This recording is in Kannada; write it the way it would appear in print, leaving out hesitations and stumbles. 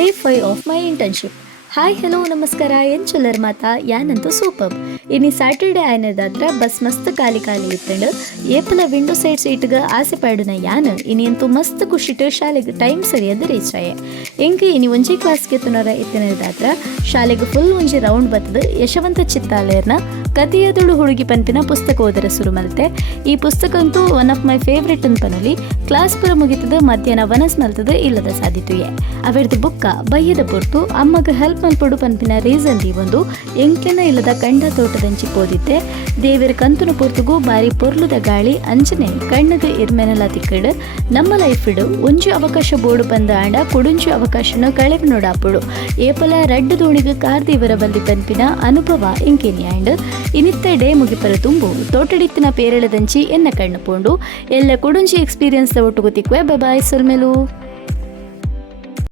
Day 5 of my internship. Hi hello ನಮಸ್ಕಾರ ಏನು ಚೊಲ್ಲರ್ ಮಾತಾ ಯಾನಂತೂ ಸೂಪರ್. ಇನ್ನು ಸ್ಯಾಟರ್ಡೇ ಆಯ್ನದಾತ್ರ ಬಸ್ ಮಸ್ತ್ ಖಾಲಿ ಇತ್ತಂಡು ಏಪಲ ವಿಂಡೋ ಸೈಡ್ ಸೀಟ್ಗೆ ಆಸೆ ಪಾಡುನ ಯಾನ್ ಇನ್ನಂತೂ ಮಸ್ತ್ ಖುಷಿಟ್ಟು ಶಾಲೆಗೆ ಟೈಮ್ ಸರಿಯಾದ ರೀಚ್ ಆಯೆ. ಎಂಗೆ ಇನ್ನು ಒಂಜಿ ಕ್ಲಾಸ್ಗೆ ತುನರ ಎತ್ತಿನದಾತ್ರ ಶಾಲೆಗೆ ಫುಲ್ ಒಂಜಿ ರೌಂಡ್ ಬತ್ತದ ಯಶವಂತ ಚಿತ್ತಾಲಯರ್ನ ಕಥೆಯದಳು ಹುಡುಗಿ ಪಂಪಿನ ಪುಸ್ತಕ ಓದರ ಶುರು ಮಲ್ತೆ. ಈ ಪುಸ್ತಕ ಅಂತೂ ಒನ್ ಆಫ್ ಮೈ ಫೇವ್ರೆಟ್ ಅನ್ಪನಲ್ಲಿ ಕ್ಲಾಸ್ ಪುರ ಮುಗಿತದ ಮಧ್ಯಾಹ್ನ ವನಸ್ ಮಲ್ತದ ಇಲ್ಲದ ಸಾಧಿತುಯೆ ಅವರದು ಬುಕ್ಕ ಬಯ್ಯದ ಪೊರ್ತು ಅಮ್ಮಗ ಹೆಲ್ಪ್ ಮಲ್ಪಡು ಪಂಪಿನ ರೀಸನ್ ಒಂದು ಎಂಕ್ಲೆನ ಇಲ್ಲದ ಕಂಡ ತೋಟದಂಚಿ ಪೋದಿದ್ದೆ ದೇವರ ಕಂತುನ ಪೊರ್ತುಗೂ ಬಾರಿ ಪೊರ್ಲುದ ಗಾಳಿ ಅಂಚನೆ ಕಣ್ಣಗ ಇರ್ಮೆನಲ ತಿಕ್ಕಡು ನಮ್ಮ ಲೈಫ್ ಇಡು ಒಂಜು ಅವಕಾಶ ಬೋರ್ಡು ಬಂದ ಆಂಡ ಕೊಡುಂಜು ಅವಕಾಶನ ಕಳೆವು ನೋಡಾಪುಡು ಏಪಲ ರಡ್ಡು ದೋಣಿಗ ಕಾರ್ದೀವರ ಬಲ್ಲಿ ಪಂಪಿನ ಅನುಭವ ಎಂಕೇನಿ ಆಂಡ್ ಇನಿತ್ತ ಡೇ ಮುಗಿಪರ ತುಂಬು ತೋಟಡಿತ್ತಿನ ಪೇರಳದಂಚಿ ಎನ್ನ ಕಣ್ಣು ಪೋಂಡು ಎಲ್ಲ ಕೊಡುಂಜಿ ಎಕ್ಸ್ಪೀರಿಯನ್ಸ್ ಒಟ್ಟುಗುತ್ತಿಕ್ವೆ. ಬಾಯ್ ಸೊಲ್ಮೆಲು.